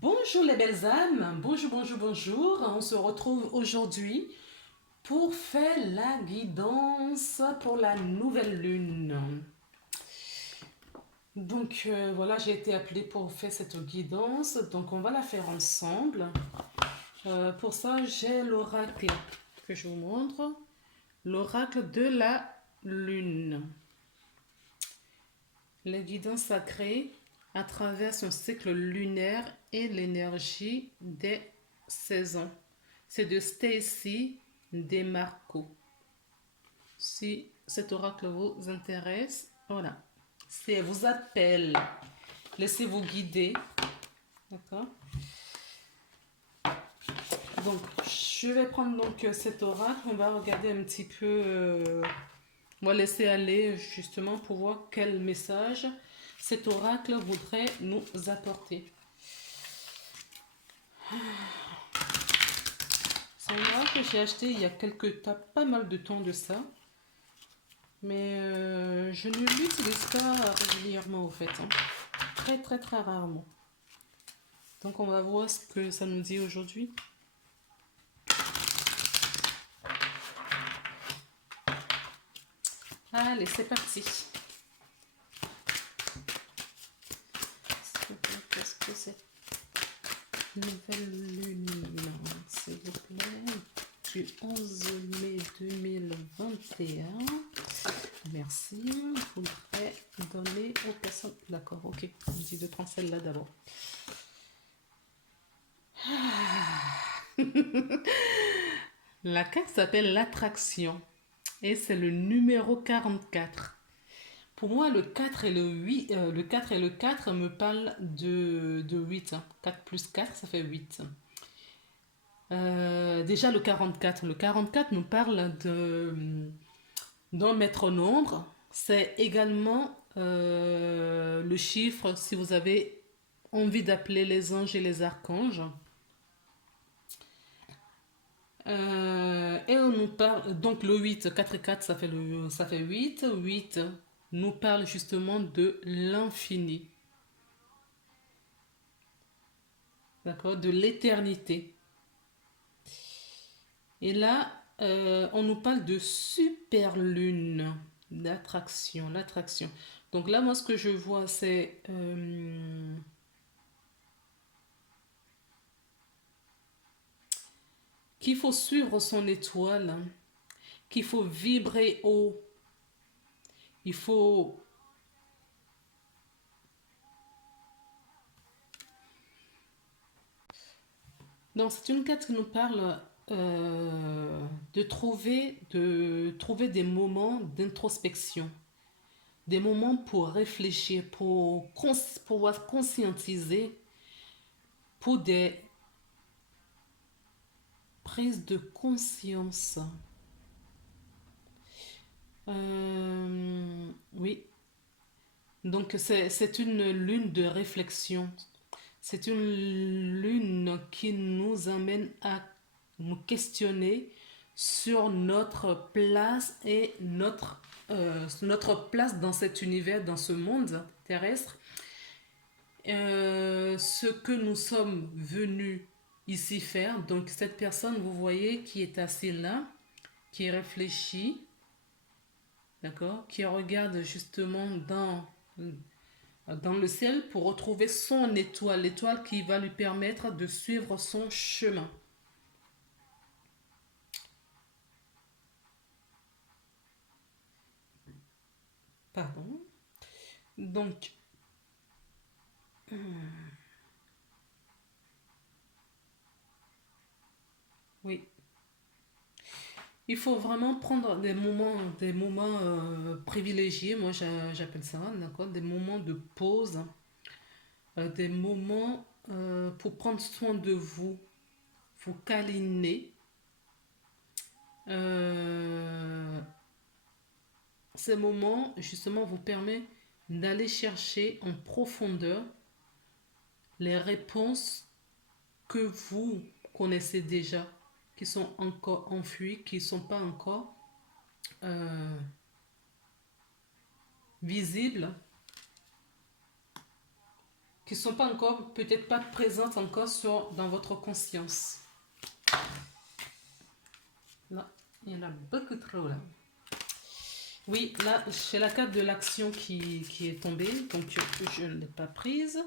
Bonjour les belles âmes, bonjour, bonjour, bonjour. On se retrouve aujourd'hui pour faire la guidance pour la nouvelle lune. Donc voilà, j'ai été appelée pour faire cette guidance, donc on va la faire ensemble. Pour ça, j'ai l'oracle que je vous montre, l'oracle de la lune. Les guidances sacrées à travers son cycle lunaire et l'énergie des saisons. C'est de Stacy Demarco. Si cet oracle vous intéresse, voilà. Si elle vous appelle, laissez-vous guider. D'accord? Donc, je vais prendre donc cet oracle. On va regarder un petit peu. On va laisser aller justement pour voir quel message cet oracle voudrait nous apporter. C'est un oracle que j'ai acheté il y a pas mal de temps de ça. Mais je ne l'utilise pas régulièrement au fait. Hein. Très très très rarement. Donc on va voir ce que ça nous dit aujourd'hui. Allez, c'est parti. Qu'est-ce que c'est? Nouvelle lune, s'il vous plaît. Du 11 mai 2021. Merci. Il faudrait donner aux personnes. D'accord, ok. On dit de prendre celle-là d'abord. La carte s'appelle l'attraction et c'est le numéro 44. Pour moi, le 4 et le 8, le 4 et le 4 me parlent de 8. 4 plus 4, ça fait 8. Déjà le 44. Le 44 nous parle d'un maître nombre. C'est également le chiffre, si vous avez envie d'appeler les anges et les archanges. Et on nous parle, donc le 8, 4 et 4, ça fait 8. 8 nous parle justement de l'infini. D'accord? De l'éternité. Et là, on nous parle de super lune, d'attraction, l'attraction. Donc là, moi, ce que je vois, c'est qu'il faut suivre son étoile, qu'il faut vibrer haut, il faut... Donc c'est une carte qui nous parle de trouver des moments d'introspection, des moments pour réfléchir, pour pouvoir conscientiser, pour des prises de conscience. Oui, donc c'est une lune de réflexion. C'est une lune qui nous amène à nous questionner sur notre place et notre place dans cet univers, dans ce monde terrestre. Ce que nous sommes venus ici faire. Donc cette personne, vous voyez, qui est assise là, qui réfléchit, d'accord, qui regarde justement dans le ciel pour retrouver son étoile, l'étoile qui va lui permettre de suivre son chemin. Pardon. Donc, oui, il faut vraiment prendre des moments privilégiés, moi j'appelle ça, d'accord, des moments de pause, des moments pour prendre soin de vous, vous câliner. Euh, Ces moments, justement, vous permettent d'aller chercher en profondeur les réponses que vous connaissez déjà, qui sont encore enfouies, qui ne sont pas encore euh, visibles, qui sont pas encore, peut-être pas présentes encore dans votre conscience. Là, il y en a beaucoup trop là. Oui, là, c'est la carte de l'action qui est tombée, donc je ne l'ai pas prise.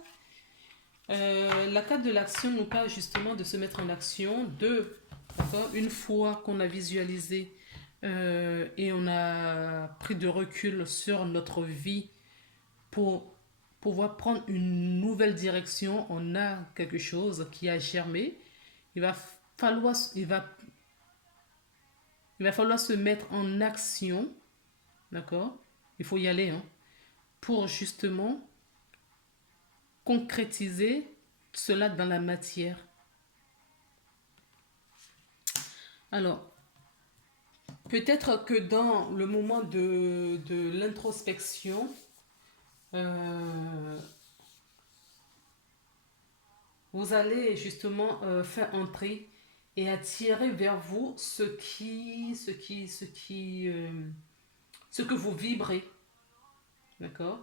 La carte de l'action nous parle justement de se mettre en action, une fois qu'on a visualisé et on a pris de recul sur notre vie pour pouvoir prendre une nouvelle direction, on a quelque chose qui a germé. Il va falloir se mettre en action, d'accord? Il faut y aller, hein, pour justement concrétiser cela dans la matière. Alors, peut-être que dans le moment de l'introspection, vous allez justement faire entrer et attirer vers vous ce que vous vibrez. D'accord?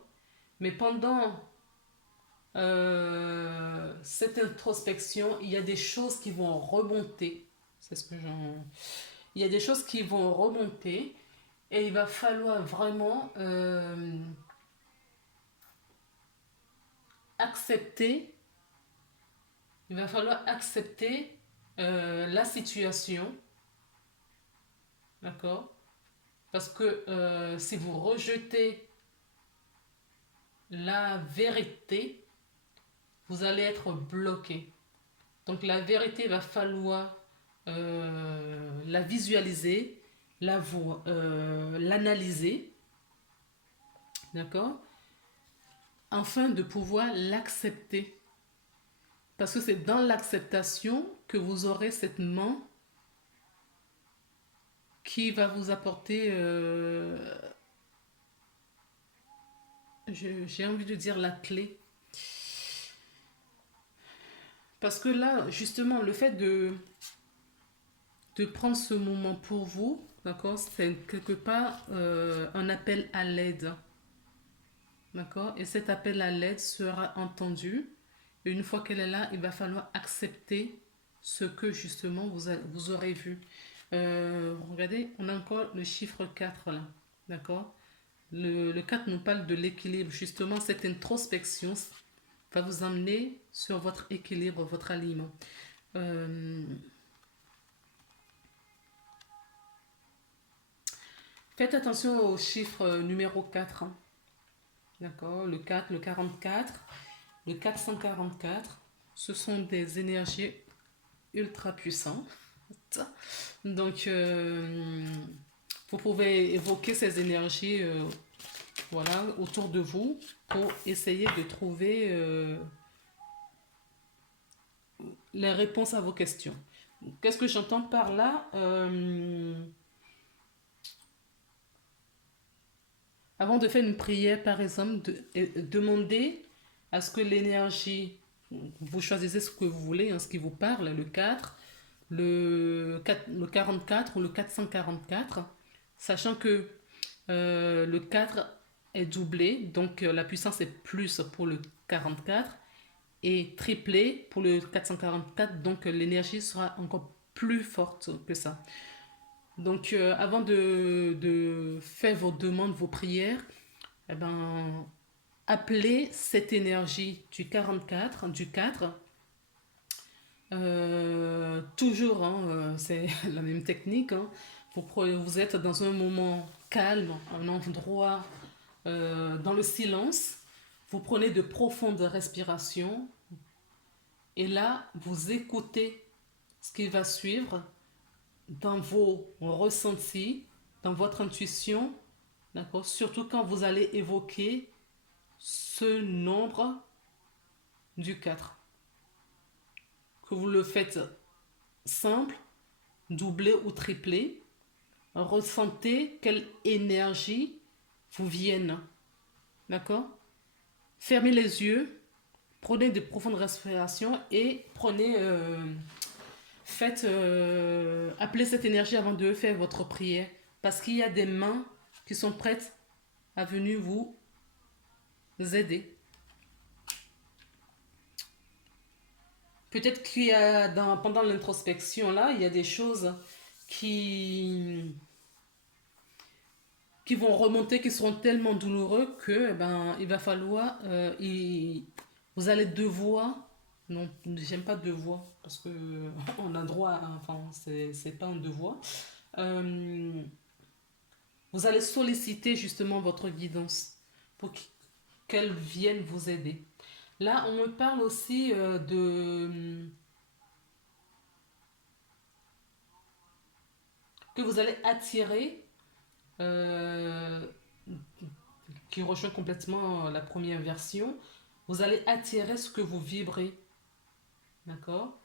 Mais pendant cette introspection, il y a des choses qui vont remonter. C'est ce que il y a des choses qui vont remonter et il va falloir vraiment accepter. Il va falloir accepter la situation. D'accord? Parce que si vous rejetez la vérité, vous allez être bloqué. Donc la vérité, va falloir la visualiser, l'analyser, d'accord, afin de pouvoir l'accepter. Parce que c'est dans l'acceptation que vous aurez cette main qui va vous apporter, j'ai envie de dire la clé. Parce que là, justement, le fait de prendre ce moment pour vous, d'accord, c'est quelque part un appel à l'aide. D'accord? Et cet appel à l'aide sera entendu. Et une fois qu'elle est là, il va falloir accepter ce que justement vous aurez vu. Regardez, on a encore le chiffre 4 là. D'accord? Le 4 nous parle de l'équilibre. Justement, cette introspection va vous amener sur votre équilibre, votre aliment. Faites attention au chiffre numéro 4. Hein. D'accord? Le 4, le 44, le 444. Ce sont des énergies ultra puissantes. Donc, vous pouvez évoquer ces énergies voilà, autour de vous pour essayer de trouver les réponses à vos questions. Qu'est-ce que j'entends par là? Avant de faire une prière, par exemple, demandez à ce que l'énergie, vous choisissez ce que vous voulez, hein, ce qui vous parle, le 4, le 44 ou le 444, sachant que le 4 est doublé, donc la puissance est plus pour le 44 et triplé pour le 444, donc l'énergie sera encore plus forte que ça. Donc avant de faire vos demandes, vos prières, eh ben, appelez cette énergie du 44, du 4. Toujours, hein, c'est la même technique. Hein. Vous êtes dans un moment calme, un endroit dans le silence. Vous prenez de profondes respirations et là, vous écoutez ce qui va suivre dans vos ressentis, dans votre intuition, d'accord? Surtout quand vous allez évoquer ce nombre du 4. Que vous le faites simple, doublé ou triplé, ressentez quelle énergie vous vienne. D'accord? Fermez les yeux, prenez de profondes respirations et appelez cette énergie avant de faire votre prière. Parce qu'il y a des mains qui sont prêtes à venir vous aider. Peut-être qu'il y a pendant l'introspection là, il y a des choses qui, qui vont remonter, qui seront tellement douloureux que il va falloir, vous allez devoir, non, j'aime pas devoir parce que on a droit, enfin c'est pas un devoir. Euh, Vous allez solliciter justement votre guidance pour qu'elle vienne vous aider. Là, on me parle aussi que vous allez attirer, euh, qui rejoint complètement la première version, vous allez attirer ce que vous vibrez. D'accord.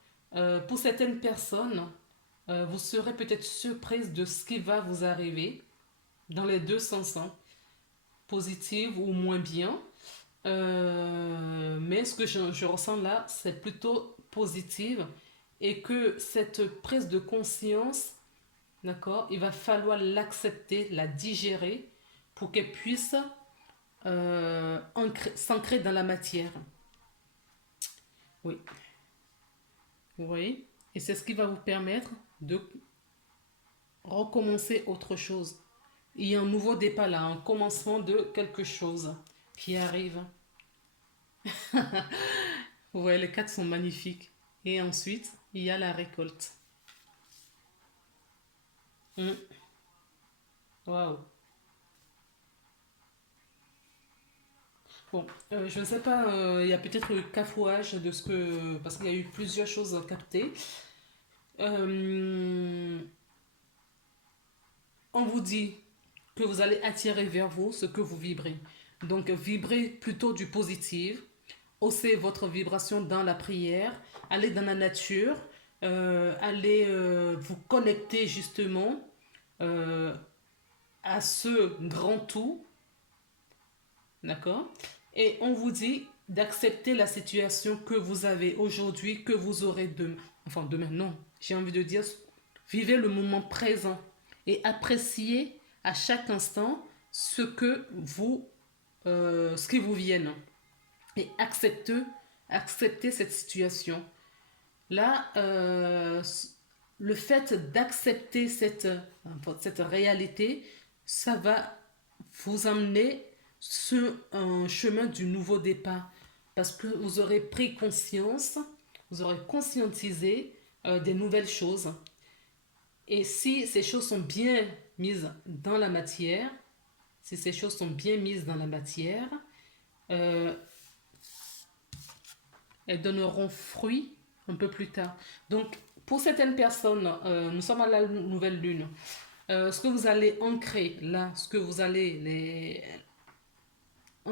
Pour certaines personnes, vous serez peut-être surprise de ce qui va vous arriver dans les deux sens, hein, positive ou moins bien. Mais ce que je ressens là, c'est plutôt positive et que cette prise de conscience, d'accord, il va falloir l'accepter, la digérer pour qu'elle puisse s'ancrer dans la matière. Oui, vous voyez. Et c'est ce qui va vous permettre de recommencer autre chose. Il y a un nouveau départ là, un commencement de quelque chose qui arrive. Vous voyez, les quatre sont magnifiques. Et ensuite, il y a la récolte. Hmm. Waouh. Bon, je ne sais pas, il y a peut-être le cafouage de ce que. Parce qu'il y a eu plusieurs choses captées. Euh, on vous dit que vous allez attirer vers vous ce que vous vibrez. Donc, vibrez plutôt du positif. Haussez votre vibration dans la prière. Allez dans la nature. Allez vous connecter justement euh, à ce grand tout. D'accord. Et on vous dit d'accepter la situation que vous avez aujourd'hui, que vous aurez demain. Enfin, demain, non. J'ai envie de dire, vivez le moment présent et appréciez à chaque instant ce qui vous vient. Et acceptez cette situation. Là, le fait d'accepter cette réalité, ça va vous amener sur un chemin du nouveau départ. Parce que vous aurez pris conscience, vous aurez conscientisé des nouvelles choses. Et si ces choses sont bien mises dans la matière, si ces choses sont bien mises dans la matière, euh, elles donneront fruit un peu plus tard. Donc, pour certaines personnes, nous sommes à la nouvelle lune. Ce que vous allez ancrer là, ce que vous allez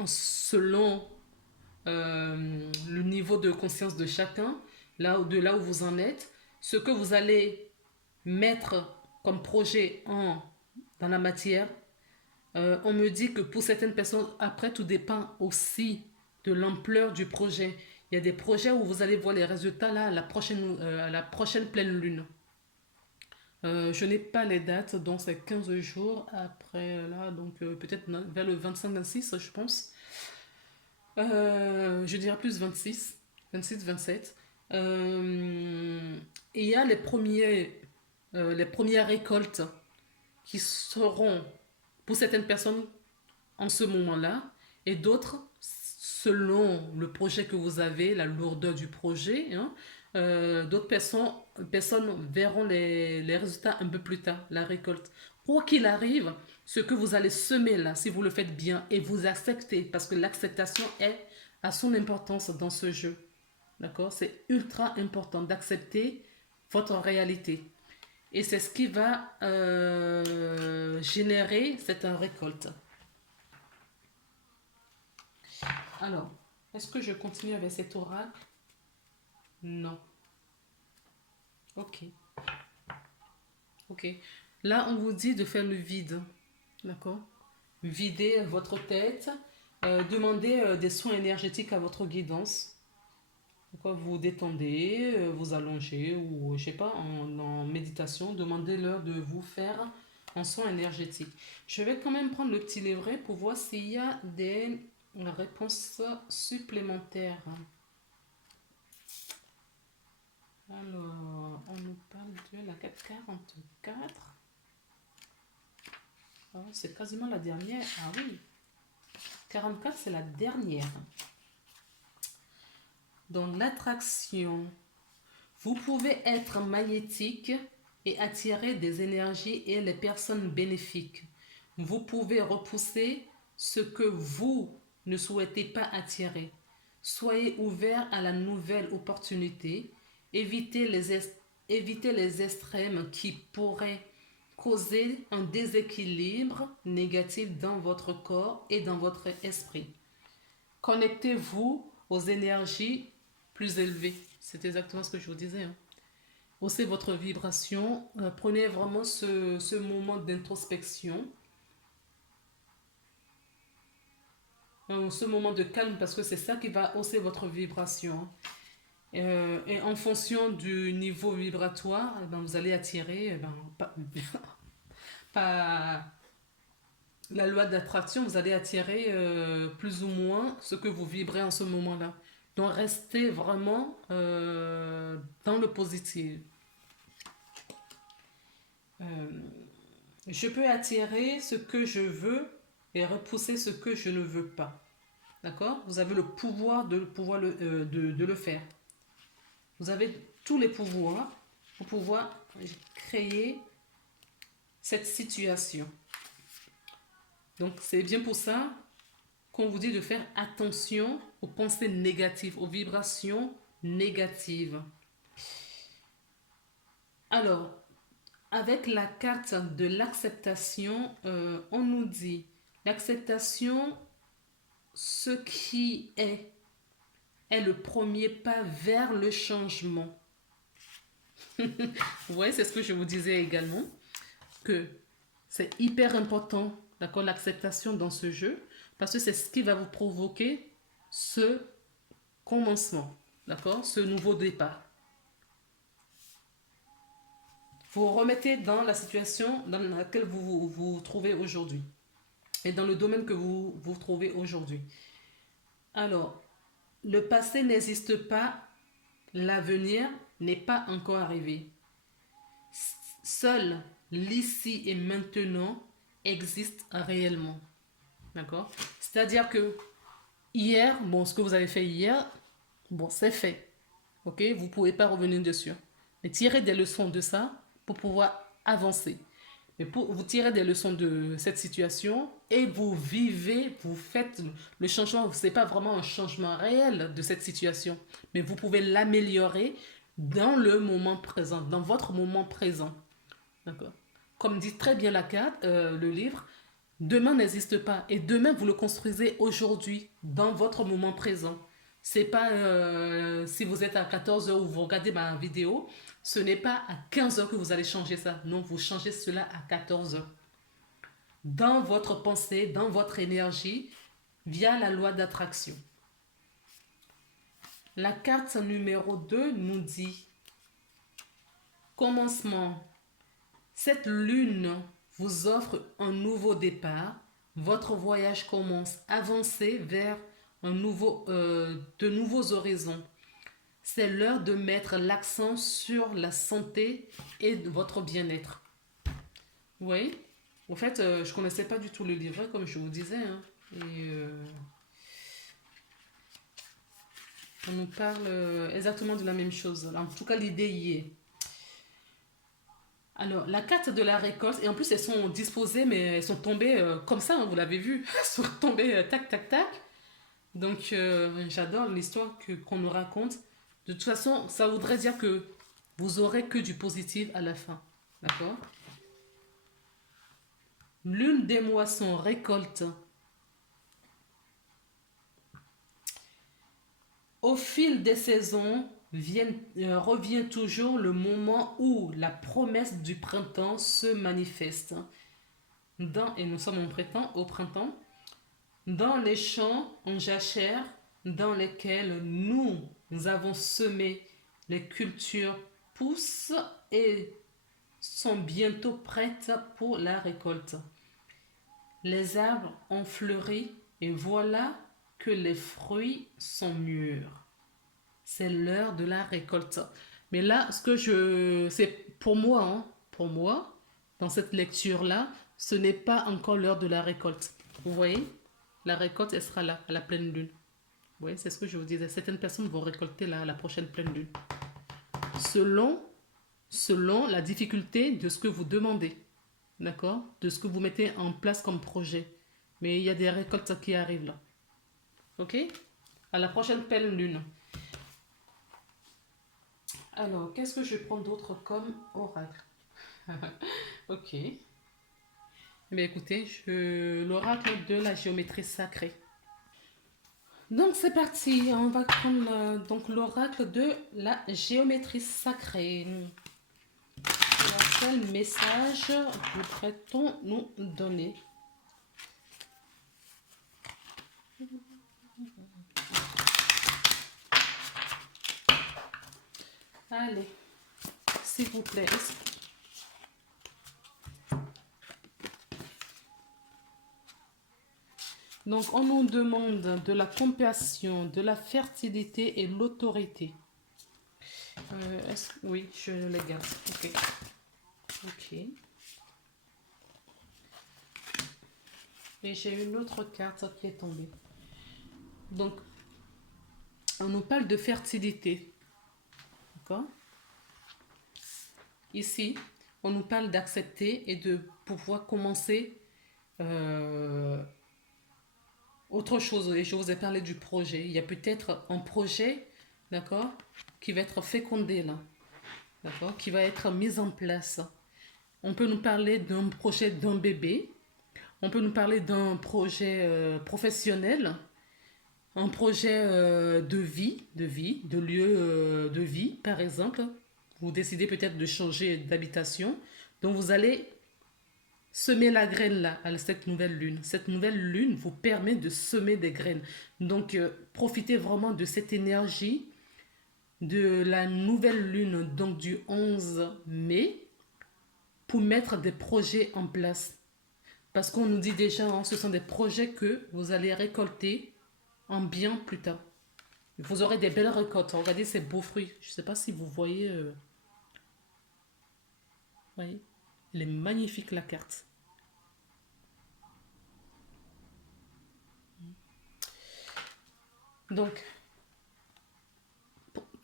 selon le niveau de conscience de chacun, de là où vous en êtes, ce que vous allez mettre comme projet dans la matière, on me dit que pour certaines personnes, après, tout dépend aussi de l'ampleur du projet. Il y a des projets où vous allez voir les résultats là, à la prochaine pleine lune. Je n'ai pas les dates, donc c'est 15 jours après là, donc peut-être vers le 25-26, je pense. Je dirais plus 26-27. Et il y a les premières récoltes qui seront pour certaines personnes en ce moment-là et d'autres selon le projet que vous avez, la lourdeur du projet. Hein, d'autres personnes verront les résultats un peu plus tard, la récolte. Quoi qu'il arrive, ce que vous allez semer là, si vous le faites bien et vous acceptez, parce que l'acceptation a son importance dans ce jeu. D'accord. C'est ultra important d'accepter votre réalité. Et c'est ce qui va générer cette récolte. Alors, est-ce que je continue avec cet oracle? Non. Ok. Ok. Là, on vous dit de faire le vide. D'accord. Videz votre tête. Demandez des soins énergétiques à votre guidance. Pourquoi vous détendez, vous allongez ou je sais pas, en méditation, demandez-leur de vous faire un soin énergétique. Je vais quand même prendre le petit livret pour voir s'il y a des réponses supplémentaires. Alors, on nous parle de la 444. Oh, c'est quasiment la dernière. Ah oui, 44, c'est la dernière. Dans l'attraction, vous pouvez être magnétique et attirer des énergies et les personnes bénéfiques. Vous pouvez repousser ce que vous ne souhaitez pas attirer. Soyez ouvert à la nouvelle opportunité. Évitez évitez les extrêmes qui pourraient causer un déséquilibre négatif dans votre corps et dans votre esprit. Connectez-vous aux énergies plus élevées. C'est exactement ce que je vous disais, hein. Haussez votre vibration. Prenez vraiment ce moment d'introspection. Ce moment de calme parce que c'est ça qui va hausser votre vibration. Et en fonction du niveau vibratoire, eh ben, vous allez attirer, pas la loi d'attraction, vous allez attirer plus ou moins ce que vous vibrez en ce moment-là. Donc restez vraiment dans le positif. Euh, je peux attirer ce que je veux et repousser ce que je ne veux pas. D'accord? Vous avez le pouvoir de le faire. Vous avez tous les pouvoirs pour pouvoir créer cette situation. Donc c'est bien pour ça qu'on vous dit de faire attention aux pensées négatives, aux vibrations négatives. Alors, avec la carte de l'acceptation, on nous dit l'acceptation, ce qui est le premier pas vers le changement. Ouais, c'est ce que je vous disais également, que c'est hyper important, d'accord, l'acceptation dans ce jeu, parce que c'est ce qui va vous provoquer ce commencement, d'accord, ce nouveau départ. Vous vous remettez dans la situation dans laquelle vous trouvez aujourd'hui et dans le domaine que vous trouvez aujourd'hui. Alors, le passé n'existe pas, l'avenir n'est pas encore arrivé. Seul l'ici et maintenant existe réellement. D'accord? C'est-à-dire que hier, bon, ce que vous avez fait hier, bon, c'est fait. Ok? Vous ne pouvez pas revenir dessus. Mais tirez des leçons de ça pour pouvoir avancer. Mais pour vous tirez des leçons de cette situation et vous vivez, vous faites le changement. Ce n'est pas vraiment un changement réel de cette situation, mais vous pouvez l'améliorer dans le moment présent, dans votre moment présent. D'accord? Comme dit très bien la carte, le livre, demain n'existe pas. Et demain, vous le construisez aujourd'hui, dans votre moment présent. C'est pas si vous êtes à 14 heures ou vous regardez ma vidéo, ce n'est pas à 15 heures que vous allez changer ça. Non, vous changez cela à 14 heures. Dans votre pensée, dans votre énergie, via la loi d'attraction. La carte numéro 2 nous dit commencement. Cette lune vous offre un nouveau départ. Votre voyage commence. Avancez vers de nouveaux horizons. C'est l'heure de mettre l'accent sur la santé et votre bien-être. Oui, en fait, je ne connaissais pas du tout le livret, comme je vous disais, hein. Et on nous parle exactement de la même chose. En tout cas, l'idée y est. Alors, la carte de la récolte, et en plus elles sont disposées, mais elles sont tombées comme ça, hein, vous l'avez vu, elles sont tombées tac, tac, tac. Donc, j'adore l'histoire qu'on nous raconte. De toute façon, ça voudrait dire que vous aurez que du positif à la fin. D'accord? L'une des moissons récolte. Au fil des saisons, revient toujours le moment où la promesse du printemps se manifeste. Et nous sommes au printemps, dans les champs en jachère dans lesquels nous avons semé, les cultures poussent et sont bientôt prêtes pour la récolte. Les arbres ont fleuri et voilà que les fruits sont mûrs. C'est l'heure de la récolte. Mais là, c'est pour moi, hein, pour moi, dans cette lecture-là, ce n'est pas encore l'heure de la récolte. Vous voyez? La récolte, elle sera là, à la pleine lune. Vous voyez, c'est ce que je vous disais. Certaines personnes vont récolter là, à la prochaine pleine lune. Selon, selon la difficulté de ce que vous demandez. D'accord? De ce que vous mettez en place comme projet. Mais il y a des récoltes qui arrivent là. Ok? À la prochaine pleine lune. Alors, qu'est-ce que je prends d'autre comme oracle? Ok. Mais écoutez, l'oracle de la géométrie sacrée. Donc c'est parti, on va prendre donc l'oracle de la géométrie sacrée. Quel message voudrait-on nous donner? Allez, s'il vous plaît. Donc, on nous demande de la compassion, de la fertilité et l'autorité. Oui, je les garde. Ok. Ok. Et j'ai une autre carte qui est tombée. Donc, on nous parle de fertilité. D'accord? Ici, on nous parle d'accepter et de pouvoir commencer autre chose. Et je vous ai parlé du projet. Il y a peut-être un projet, d'accord, qui va être fécondé là, d'accord, qui va être mis en place. On peut nous parler d'un projet d'un bébé. On peut nous parler d'un projet professionnel, un projet de lieu de vie, par exemple. Vous décidez peut-être de changer d'habitation. Donc, vous allez semer la graine là, à cette nouvelle lune. Cette nouvelle lune vous permet de semer des graines. Donc, profitez vraiment de cette énergie de la nouvelle lune, donc du 11 mai, pour mettre des projets en place. Parce qu'on nous dit déjà, hein, ce sont des projets que vous allez récolter en bien plus tard. Vous aurez des belles récoltes. Regardez ces beaux fruits. Je ne sais pas si vous voyez. Voyez, elle est magnifique la carte. Donc,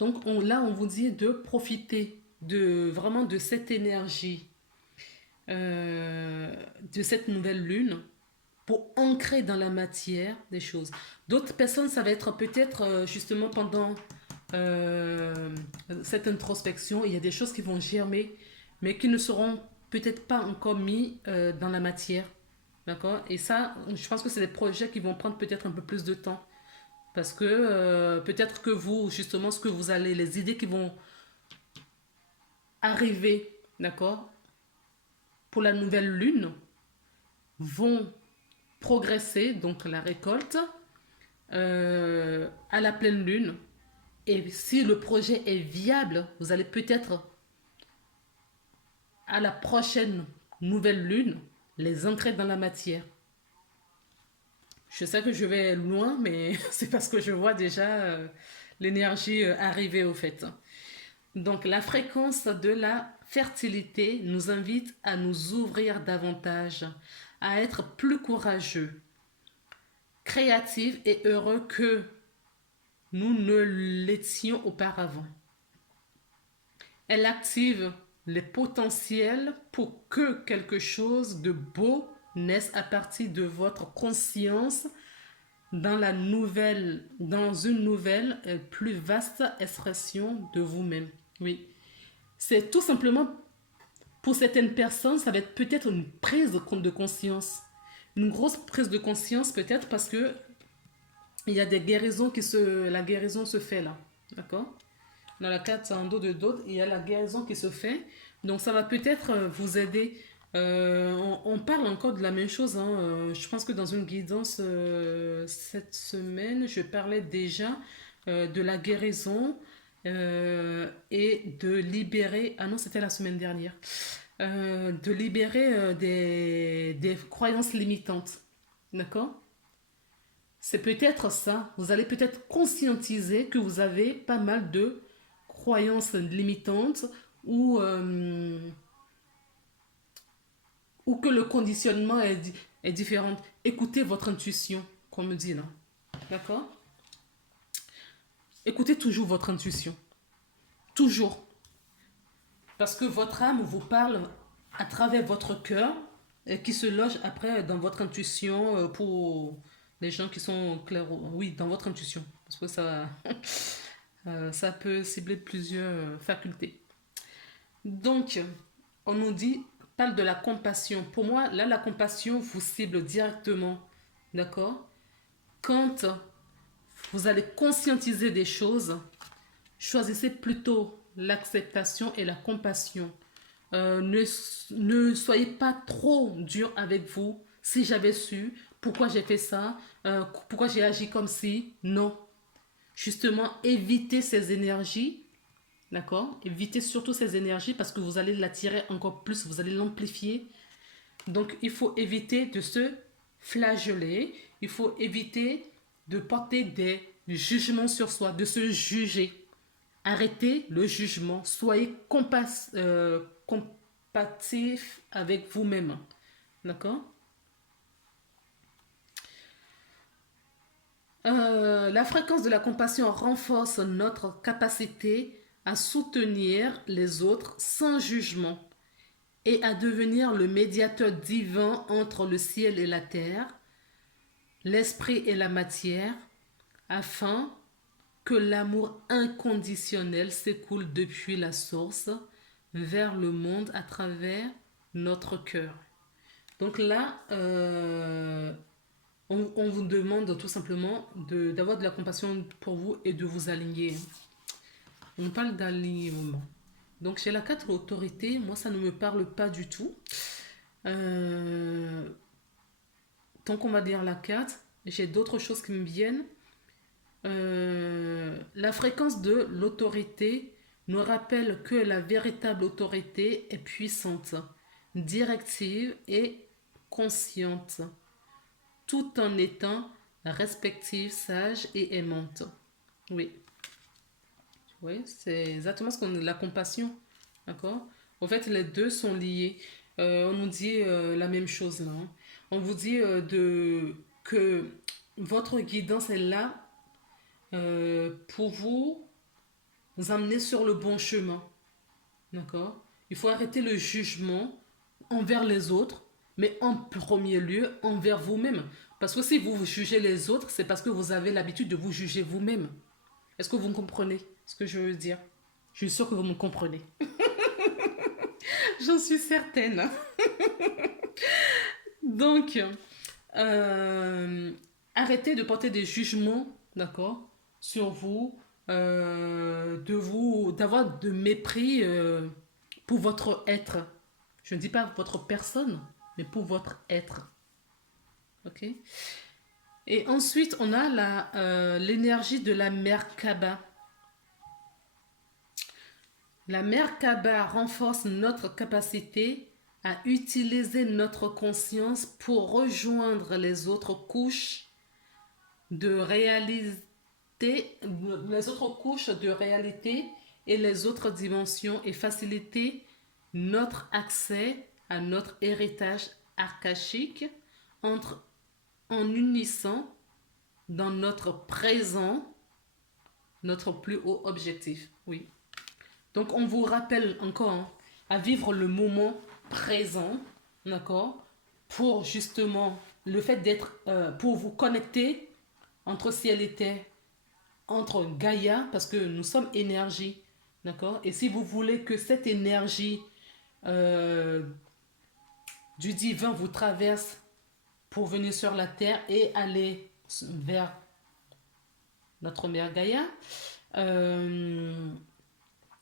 là, on vous dit de profiter vraiment de cette énergie, de cette nouvelle lune, pour ancrer dans la matière des choses. D'autres personnes, ça va être peut-être justement pendant euh, cette introspection, il y a des choses qui vont germer, mais qui ne seront peut-être pas encore mis dans la matière. D'accord? Et ça, je pense que c'est des projets qui vont prendre peut-être un peu plus de temps. Parce que peut-être que vous, justement, ce que vous allez, les idées qui vont arriver, d'accord, pour la nouvelle lune, vont progresser, donc la récolte, à la pleine lune. Et si le projet est viable, vous allez peut-être, à la prochaine nouvelle lune, les ancrer dans la matière. Je sais que je vais loin, mais c'est parce que je vois déjà l'énergie arriver au fait. Donc la fréquence de la fertilité nous invite à nous ouvrir davantage, à être plus courageux, créatifs et heureux que nous ne l'étions auparavant. Elle active les potentiels pour que quelque chose de beau naisse à partir de votre conscience dans une nouvelle et plus vaste expression de vous-même. Oui. C'est tout simplement, pour certaines personnes, ça va être peut-être une prise de conscience. Une grosse prise de conscience peut-être parce que il y a des guérisons la guérison se fait là. D'accord? Dans la carte en dos de d'autres, il y a la guérison qui se fait. Donc ça va peut-être vous aider. On parle encore de la même chose, hein. Je pense que dans une guidance cette semaine, je parlais déjà de la guérison et de libérer. Ah non, c'était la semaine dernière. De libérer des croyances limitantes. D'accord? C'est peut-être ça. Vous allez peut-être conscientiser que vous avez pas mal de croyances limitantes ou que le conditionnement est différent. Écoutez votre intuition, qu'on me dit là. D'accord? Écoutez toujours votre intuition. Toujours. Parce que votre âme vous parle à travers votre cœur et qui se loge après dans votre intuition pour les gens qui sont clairs. Oui, dans votre intuition. Parce que ça peut cibler plusieurs facultés. Donc, on nous dit, parle de la compassion. Pour moi, là, la compassion vous cible directement. D'accord? Quand vous allez conscientiser des choses, choisissez plutôt l'acceptation et la compassion. Ne soyez pas trop dur avec vous. Si j'avais su, pourquoi j'ai fait ça, pourquoi j'ai agi comme si, non. Justement, évitez ces énergies, d'accord? Évitez surtout ces énergies parce que vous allez l'attirer encore plus, vous allez l'amplifier. Donc, il faut éviter de se flageller, il faut éviter de porter des jugements sur soi, de se juger. Arrêtez le jugement, soyez compatif avec vous-même. D'accord? La fréquence de la compassion renforce notre capacité à soutenir les autres sans jugement et à devenir le médiateur divin entre le ciel et la terre, l'esprit et la matière, afin que l'amour inconditionnel s'écoule depuis la source vers le monde à travers notre cœur. Donc là, on vous demande tout simplement d'avoir de la compassion pour vous et de vous aligner. On parle d'alignement. Donc chez la 4 autorité, moi ça ne me parle pas du tout. Tant qu'on va dire la 4, j'ai d'autres choses qui me viennent. La fréquence de l'autorité nous rappelle que la véritable autorité est puissante, directive et consciente, tout en étant respective, sage et aimante. Oui, oui, c'est exactement ce qu'on la compassion, d'accord? En fait, les deux sont liés. On nous dit la même chose là, hein. On vous dit que votre guidance est là pour vous amener sur le bon chemin. D'accord? Il faut arrêter le jugement envers les autres, mais en premier lieu envers vous-même. Parce que si vous jugez les autres, c'est parce que vous avez l'habitude de vous juger vous-même. Est-ce que vous me comprenez ce que je veux dire? Je suis sûre que vous me comprenez. J'en suis certaine. Donc, arrêtez de porter des jugements, d'accord, sur vous, d'avoir de mépris pour votre être. Je ne dis pas votre personne, mais pour votre être. Ok? Et ensuite, on a l'énergie de la Merkaba. La Merkaba renforce notre capacité à utiliser notre conscience pour rejoindre les autres couches de réalité, et les autres dimensions et faciliter notre accès à notre héritage archaïque en unissant dans notre présent notre plus haut objectif. Oui. Donc on vous rappelle encore hein, à vivre le moment présent, d'accord, pour justement le fait d'être, pour vous connecter entre ciel et terre, entre Gaïa, parce que nous sommes énergie, d'accord, et si vous voulez que cette énergie du divin vous traverse pour venir sur la terre et aller vers notre mère Gaïa,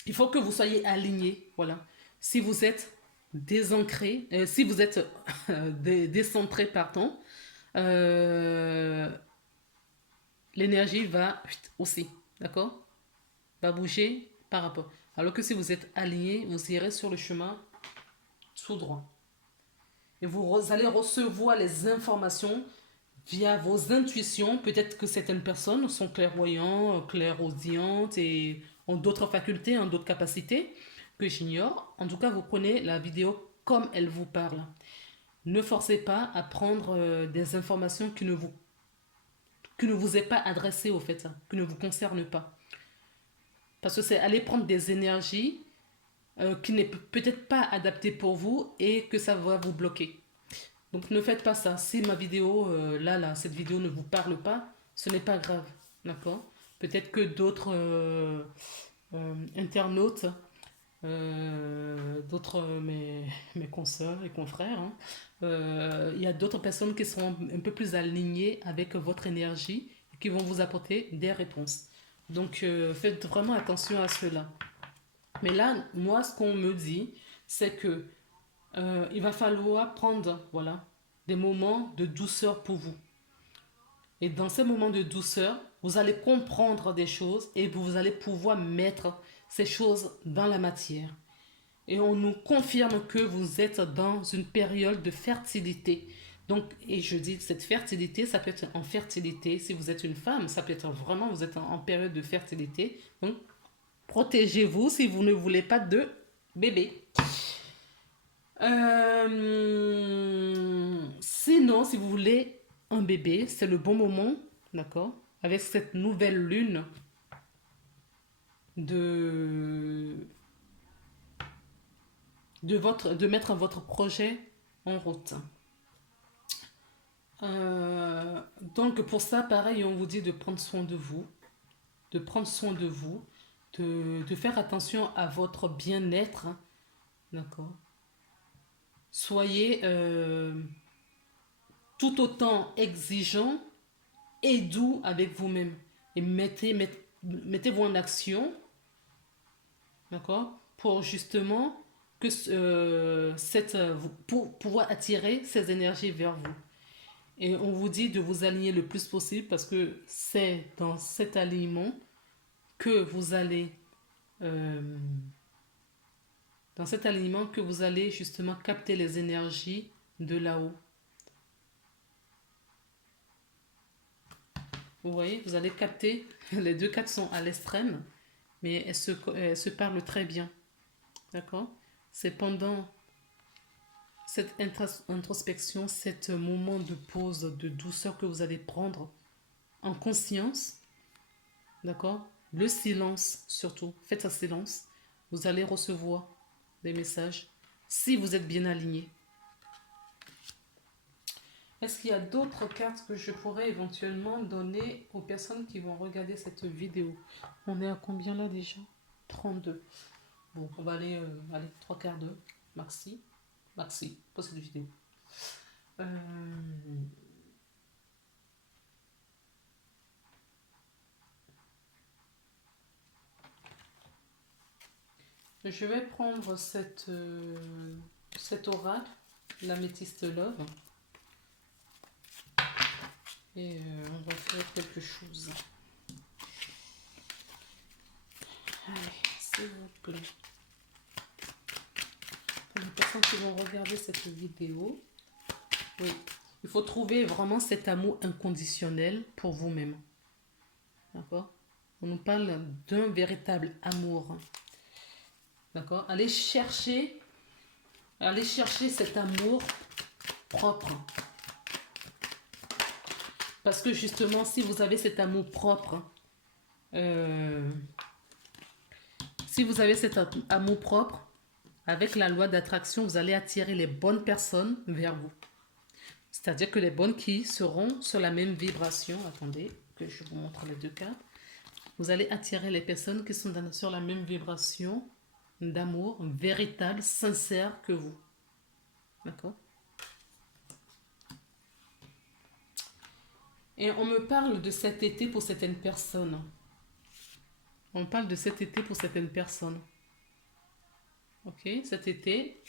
il faut que vous soyez alignés. Voilà. Si vous êtes désancré, si vous êtes décentré, pardon, l'énergie va aussi, d'accord, va bouger par rapport. Alors que si vous êtes aligné, vous irez sur le chemin tout droit. Et vous allez recevoir les informations via vos intuitions. Peut-être que certaines personnes sont clairvoyantes, clairaudientes et ont d'autres facultés, ont d'autres capacités que j'ignore. En tout cas, vous prenez la vidéo comme elle vous parle. Ne forcez pas à prendre des informations qui ne vous est pas adressées au fait, qui ne vous concernent pas. Parce que c'est aller prendre des énergies qui n'est peut-être pas adaptée pour vous et que ça va vous bloquer. Donc ne faites pas ça. Si ma vidéo, cette vidéo ne vous parle pas, ce n'est pas grave. D'accord? Peut-être que d'autres internautes, d'autres mes consoeurs et confrères, hein, il y a d'autres personnes qui seront un peu plus alignées avec votre énergie et qui vont vous apporter des réponses. Donc faites vraiment attention à cela. Mais là, moi, ce qu'on me dit, c'est que il va falloir prendre, voilà, des moments de douceur pour vous. Et dans ces moments de douceur, vous allez comprendre des choses et vous allez pouvoir mettre ces choses dans la matière. Et on nous confirme que vous êtes dans une période de fertilité. Donc, et je dis, cette fertilité, ça peut être en fertilité. Si vous êtes une femme, ça peut être vraiment, vous êtes en période de fertilité. Donc, protégez-vous si vous ne voulez pas de bébé. Sinon, si vous voulez un bébé, c'est le bon moment, d'accord? Avec cette nouvelle lune de mettre votre projet en route. Donc pour ça, pareil, on vous dit de prendre soin de vous, de prendre soin de vous, de faire attention à votre bien-être, hein, d'accord? Soyez tout autant exigeant et doux avec vous-même. Et mettez-vous en action, d'accord, pour justement pour pouvoir attirer ces énergies vers vous. Et on vous dit de vous aligner le plus possible parce que c'est dans cet alignement que vous allez justement capter les énergies de là-haut. Vous voyez, vous allez capter, les deux cartes sont à l'extrême, mais elles se parlent très bien. D'accord? C'est pendant cette introspection, cet moment de pause, de douceur que vous allez prendre en conscience. D'accord? Le silence surtout. Faites un silence. Vous allez recevoir des messages si vous êtes bien aligné. Est-ce qu'il y a d'autres cartes que je pourrais éventuellement donner aux personnes qui vont regarder cette vidéo? On est à combien là déjà? 32. Bon, on va aller 3/4 d'heure, maxi pour cette vidéo. Je vais prendre cet oracle, l'améthyste love, et on va faire quelque chose. Allez, s'il vous plaît. Pour les personnes qui vont regarder cette vidéo, oui, il faut trouver vraiment cet amour inconditionnel pour vous-même. D'accord? On nous parle d'un véritable amour. D'accord? Allez chercher cet amour propre. Parce que justement, si vous avez cet amour propre, avec la loi d'attraction, vous allez attirer les bonnes personnes vers vous. C'est-à-dire que les bonnes qui seront sur la même vibration. Attendez, que je vous montre les deux cartes. Vous allez attirer les personnes qui sont sur la même vibration d'amour véritable, sincère que vous. D'accord? Et on me parle de cet été pour certaines personnes. On parle de cet été pour certaines personnes. Ok, cet été.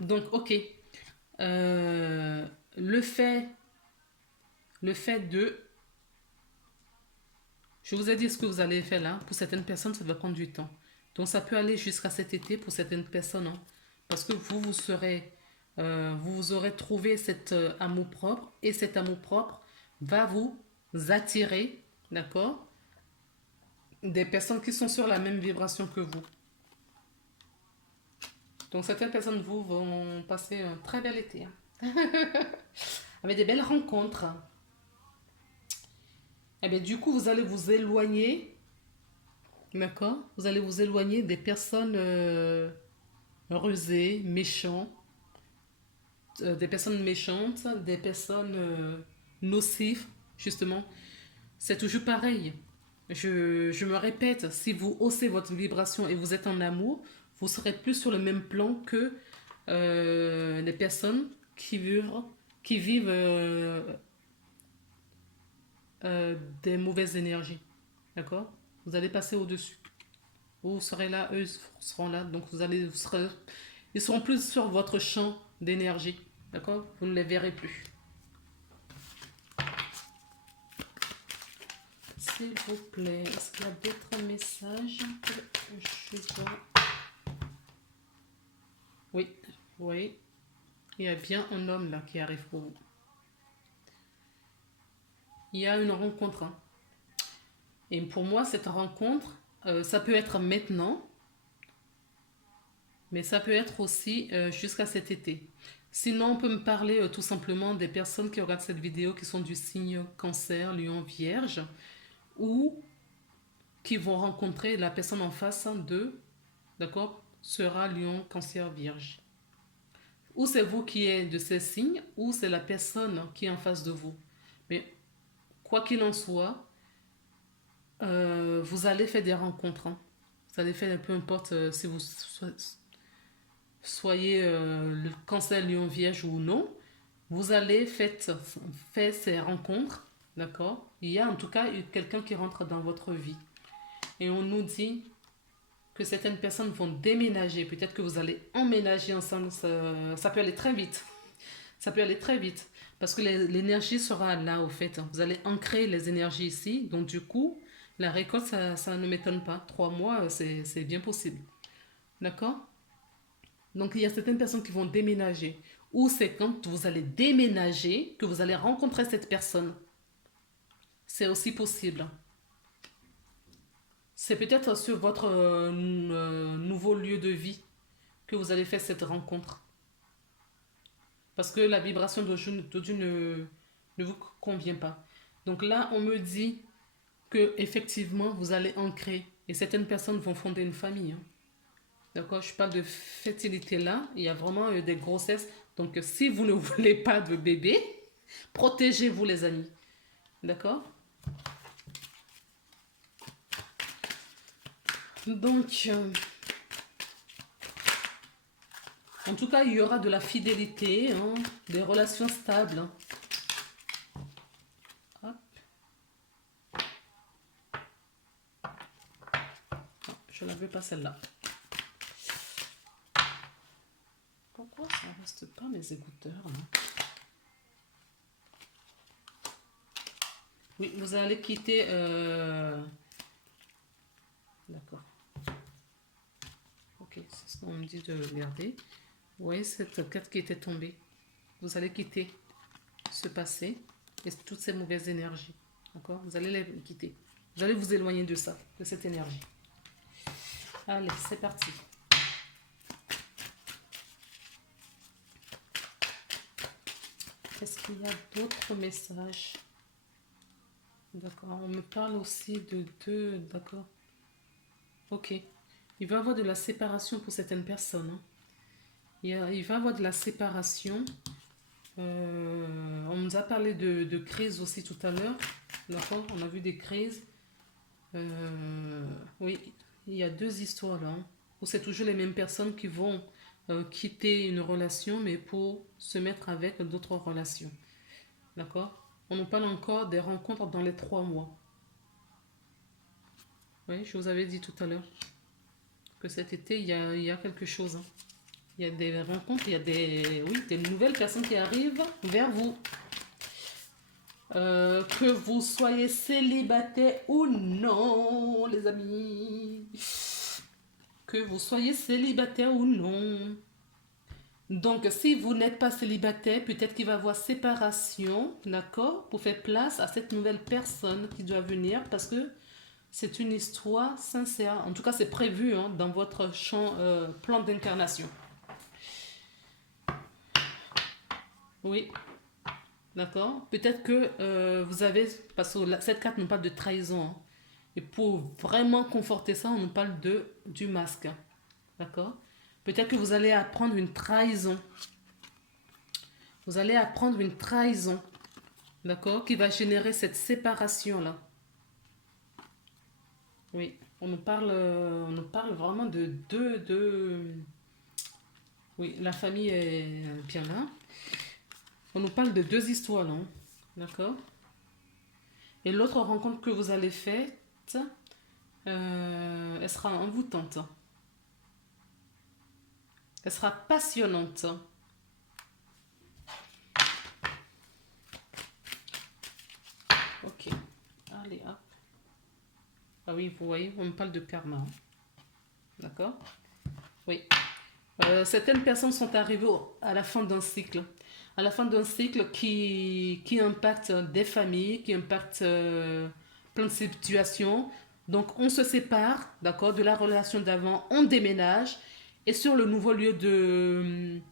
Donc, ok. Le fait de... Je vous ai dit ce que vous allez faire là. Pour certaines personnes, ça va prendre du temps. Donc, ça peut aller jusqu'à cet été pour certaines personnes. Hein, parce que vous aurez trouvé cet amour-propre. Et cet amour-propre va vous attirer, d'accord, des personnes qui sont sur la même vibration que vous. Donc certaines personnes, vous, vont passer un très bel été, hein. Avec des belles rencontres. Et bien du coup, vous allez vous éloigner, d'accord? Vous allez vous éloigner des personnes rusées, méchantes, des personnes méchantes, des personnes nocives, justement. C'est toujours pareil. Je me répète, si vous haussez votre vibration et vous êtes en amour, vous serez plus sur le même plan que les personnes qui vivent des mauvaises énergies. D'accord? Vous allez passer au-dessus. Vous serez là, eux seront là. Donc ils seront plus sur votre champ d'énergie. D'accord? Vous ne les verrez plus. S'il vous plaît, est-ce qu'il y a d'autres messages que je dois... Oui, oui. Il y a bien un homme là qui arrive pour vous. Il y a une rencontre, hein. Et pour moi, cette rencontre, ça peut être maintenant, mais ça peut être aussi jusqu'à cet été. Sinon, on peut me parler tout simplement des personnes qui regardent cette vidéo qui sont du signe Cancer, Lion, Vierge, ou qui vont rencontrer la personne en face d'eux, d'accord, sera Lion, Cancer, Vierge. Ou c'est vous qui êtes de ces signes, ou c'est la personne qui est en face de vous. Mais quoi qu'il en soit, vous allez faire des rencontres, hein. Vous allez faire, peu importe si vous soyez le Cancer, Lion, Vierge ou non, vous allez faire ces rencontres, d'accord? Il y a en tout cas quelqu'un qui rentre dans votre vie. Et on nous dit que certaines personnes vont déménager. Peut-être que vous allez emménager ensemble. Ça peut aller très vite. Ça peut aller très vite. Parce que l'énergie sera là, au fait. Vous allez ancrer les énergies ici. Donc, du coup, la récolte, ça ne m'étonne pas. 3 mois, c'est bien possible. D'accord? Donc, il y a certaines personnes qui vont déménager. Ou c'est quand vous allez déménager que vous allez rencontrer cette personne. C'est aussi possible. C'est peut-être sur votre nouveau lieu de vie que vous allez faire cette rencontre. Parce que la vibration d'aujourd'hui ne vous convient pas. Donc là, on me dit que effectivement vous allez ancrer. Et certaines personnes vont fonder une famille, hein. D'accord? Je parle de fertilité là. Il y a vraiment des grossesses. Donc si vous ne voulez pas de bébé, protégez-vous les amis. D'accord? Donc, en tout cas, il y aura de la fidélité, hein, des relations stables, hein. Hop. Non, je ne la veux pas celle-là. Pourquoi ça ne reste pas mes écouteurs là? Oui, vous allez quitter... D'accord. Ok, c'est ce qu'on me dit de regarder. Vous voyez cette carte qui était tombée. Vous allez quitter ce passé et toutes ces mauvaises énergies. D'accord? Vous allez les quitter. Vous allez vous éloigner de ça, de cette énergie. Allez, c'est parti. Est-ce qu'il y a d'autres messages? D'accord. On me parle aussi de deux. D'accord. Ok. Il va y avoir de la séparation pour certaines personnes, hein. Il va y avoir de la séparation. On nous a parlé de crise aussi tout à l'heure. D'accord? On a vu des crises. Oui, il y a deux histoires là, hein, où c'est toujours les mêmes personnes qui vont quitter une relation, mais pour se mettre avec d'autres relations. D'accord? On nous parle encore des rencontres dans les 3 mois. Oui, je vous avais dit tout à l'heure que cet été, il y a quelque chose, hein. Il y a des rencontres, il y a des nouvelles personnes qui arrivent vers vous. Que vous soyez célibataire ou non, les amis. Que vous soyez célibataire ou non. Donc, si vous n'êtes pas célibataire, peut-être qu'il va y avoir séparation, d'accord, pour faire place à cette nouvelle personne qui doit venir, parce que C'est une histoire sincère. En tout cas, c'est prévu hein, dans votre champ, plan d'incarnation. Oui, d'accord. Peut-être que vous avez... Parce que cette carte nous parle de trahison. Hein. Et pour vraiment conforter ça, on nous parle du masque. D'accord. Peut-être que vous allez apprendre une trahison. Vous allez apprendre une trahison. D'accord. Qui va générer cette séparation-là. Oui. On nous parle vraiment de deux. Oui, la famille est bien là. On nous parle de deux histoires, non? D'accord. Et l'autre rencontre que vous allez faire, elle sera envoûtante. Elle sera passionnante. Ok. Allez, hop. Ah oui, vous voyez, on me parle de karma. Hein. D'accord. Oui. Certaines personnes sont arrivées à la fin d'un cycle. À la fin d'un cycle qui impacte des familles, qui impacte plein de situations. Donc, on se sépare, d'accord, de la relation d'avant, on déménage. Et sur le nouveau lieu de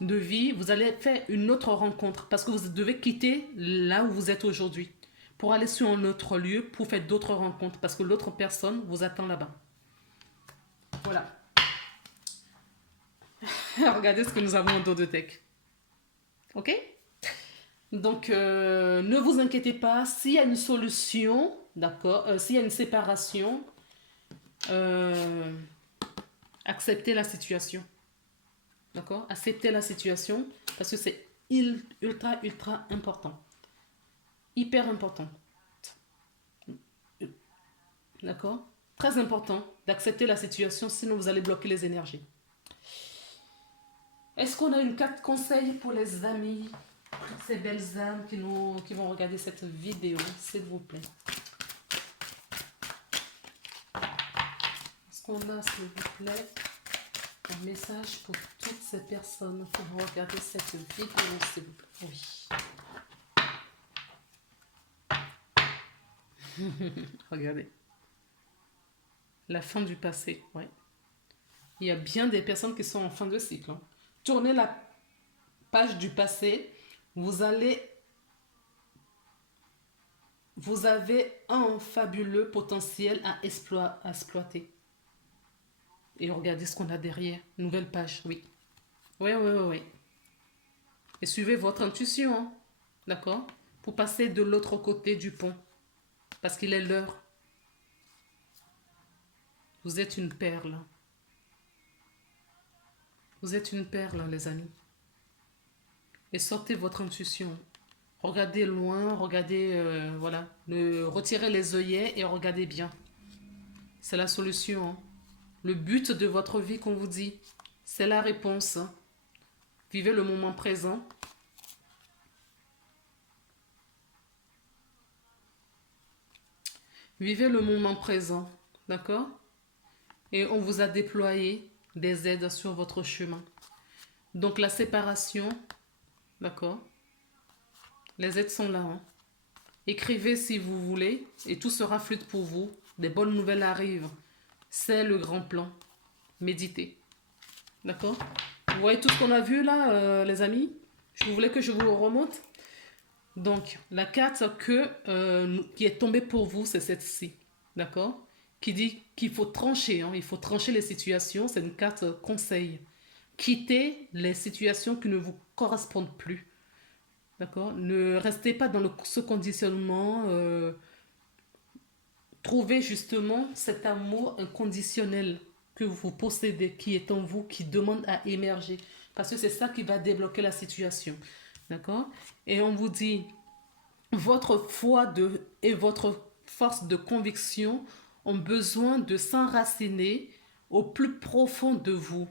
vie, vous allez faire une autre rencontre parce que vous devez quitter là où vous êtes aujourd'hui pour aller sur un autre lieu pour faire d'autres rencontres parce que l'autre personne vous attend là-bas. Voilà. Regardez ce que nous avons en dos de tech. Ok? Donc, ne vous inquiétez pas. S'il y a une solution, d'accord, s'il y a une séparation, euh, acceptez la situation. D'accord? Acceptez la situation parce que c'est ultra, ultra important. Hyper important. D'accord? Très important d'accepter la situation, sinon vous allez bloquer les énergies. Est-ce qu'on a une carte conseil pour les amis, ces belles âmes qui vont regarder cette vidéo, s'il vous plaît? Est-ce qu'on a, s'il vous plaît, un message pour toutes ces personnes qui vont regarder cette vidéo, s'il vous plaît? Oui. Regardez. La fin du passé, ouais. Il y a bien des personnes qui sont en fin de cycle. Hein. Tournez la page du passé, vous avez un fabuleux potentiel à exploiter. Et regardez ce qu'on a derrière. Nouvelle page, oui. Oui, oui, oui, oui. Et suivez votre intuition, hein. D'accord? Pour passer de l'autre côté du pont. Parce qu'il est l'heure. Vous êtes une perle. Vous êtes une perle, les amis. Et sortez votre intuition. Regardez loin, regardez, voilà. Retirez les œillets et regardez bien. C'est la solution. Hein. Le but de votre vie qu'on vous dit, c'est la réponse. Vivez le moment présent. Vivez le moment présent, d'accord? Et on vous a déployé des aides sur votre chemin. Donc la séparation, d'accord? Les aides sont là. Hein. Écrivez si vous voulez et tout sera fluide pour vous. Des bonnes nouvelles arrivent. C'est le grand plan. Méditez. D'accord? Vous voyez tout ce qu'on a vu là, les amis? Je voulais que je vous remonte. Donc, la carte qui est tombée pour vous, c'est celle-ci. D'accord? Qui dit qu'il faut trancher. Hein, il faut trancher les situations. C'est une carte conseil. Quittez les situations qui ne vous correspondent plus. D'accord? Ne restez pas dans ce conditionnement. Trouvez justement cet amour inconditionnel que vous possédez, qui est en vous, qui demande à émerger. Parce que c'est ça qui va débloquer la situation. D'accord? Et on vous dit, votre foi et votre force de conviction ont besoin de s'enraciner au plus profond de vous.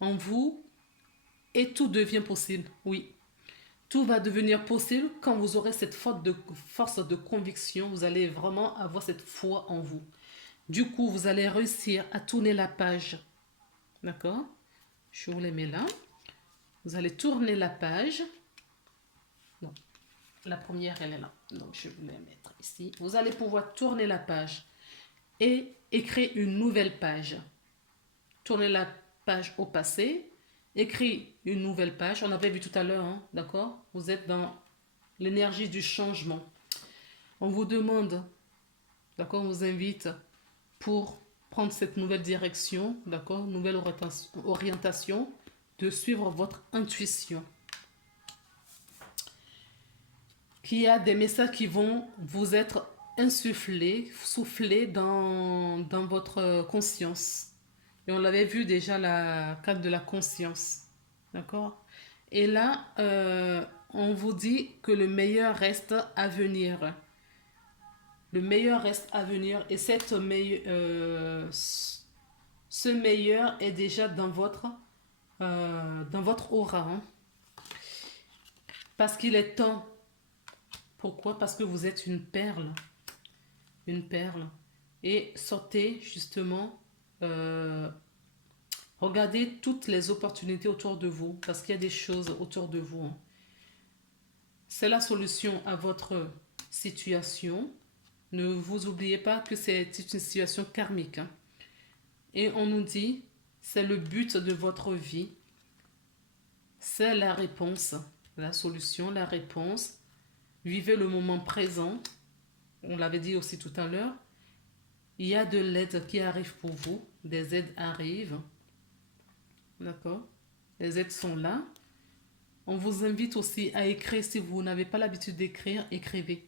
En vous, et tout devient possible. Oui. Tout va devenir possible quand vous aurez cette force de conviction. Vous allez vraiment avoir cette foi en vous. Du coup, vous allez réussir à tourner la page. D'accord? Je vous les mets là. Vous allez tourner la page. Non. La première, elle est là. Donc, je vais la mettre ici. Vous allez pouvoir tourner la page et écrire une nouvelle page. Tourner la page au passé, écrire une nouvelle page. On avait vu tout à l'heure, hein, d'accord? Vous êtes dans l'énergie du changement. On vous demande, d'accord? On vous invite pour prendre cette nouvelle direction, d'accord? Nouvelle orientation, de suivre votre intuition. Qu'il y a des messages qui vont vous être insufflés, soufflés dans votre conscience. Et on l'avait vu déjà, la carte de la conscience. D'accord? Et là, on vous dit que le meilleur reste à venir. Le meilleur reste à venir. Et ce meilleur est déjà dans votre aura. Hein. Parce qu'il est temps. Pourquoi? Parce que vous êtes une perle. Une perle. Et sortez justement... regardez toutes les opportunités autour de vous, parce qu'il y a des choses autour de vous. Hein. C'est la solution à votre situation. Ne vous oubliez pas que c'est une situation karmique. Hein. Et on nous dit, c'est le but de votre vie. C'est la réponse, la solution, la réponse. Vivez le moment présent. On l'avait dit aussi tout à l'heure. Il y a de l'aide qui arrive pour vous. Des aides arrivent. D'accord? Les aides sont là. On vous invite aussi à écrire. Si vous n'avez pas l'habitude d'écrire, écrivez.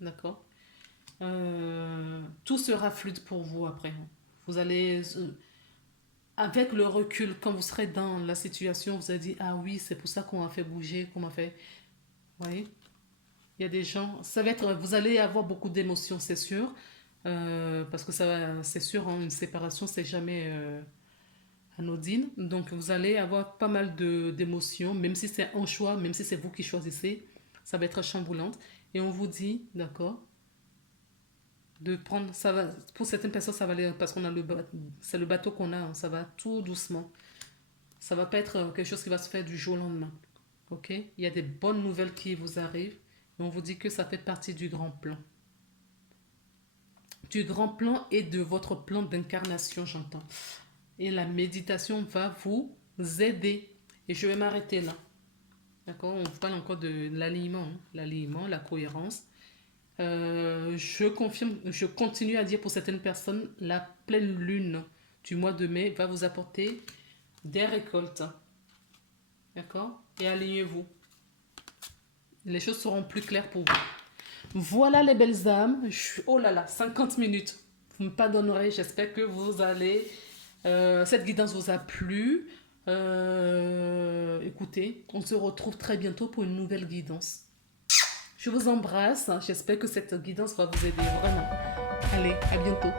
D'accord? Tout sera fluide pour vous après. Vous allez, avec le recul, quand vous serez dans la situation, vous allez dire, ah oui, c'est pour ça qu'on m'a fait bouger, qu'on m'a fait... Vous voyez? Il y a des gens... Ça va être, vous allez avoir beaucoup d'émotions, c'est sûr. Parce que c'est sûr, hein, une séparation, c'est jamais... anodine. Donc, vous allez avoir pas mal d'émotions, même si c'est un choix, même si c'est vous qui choisissez, ça va être chamboulante. Et on vous dit, d'accord, de prendre, ça va, pour certaines personnes, ça va aller, parce qu'on a c'est le bateau qu'on a, hein, ça va tout doucement. Ça va pas être quelque chose qui va se faire du jour au lendemain. Ok? Il y a des bonnes nouvelles qui vous arrivent, et on vous dit que ça fait partie du grand plan. Du grand plan et de votre plan d'incarnation, j'entends. Et la méditation va vous aider. Et je vais m'arrêter là. D'accord? On vous parle encore de l'alignement. Hein? L'alignement, la cohérence. Je confirme, je continue à dire pour certaines personnes, la pleine lune du mois de mai va vous apporter des récoltes. D'accord? Et alignez-vous. Les choses seront plus claires pour vous. Voilà les belles âmes. Oh là là, 50 minutes. Vous me pardonnerez, j'espère que vous allez... cette guidance vous a plu. Écoutez, on se retrouve très bientôt pour une nouvelle guidance. Je vous embrasse. J'espère que cette guidance va vous aider vraiment. Allez, à bientôt.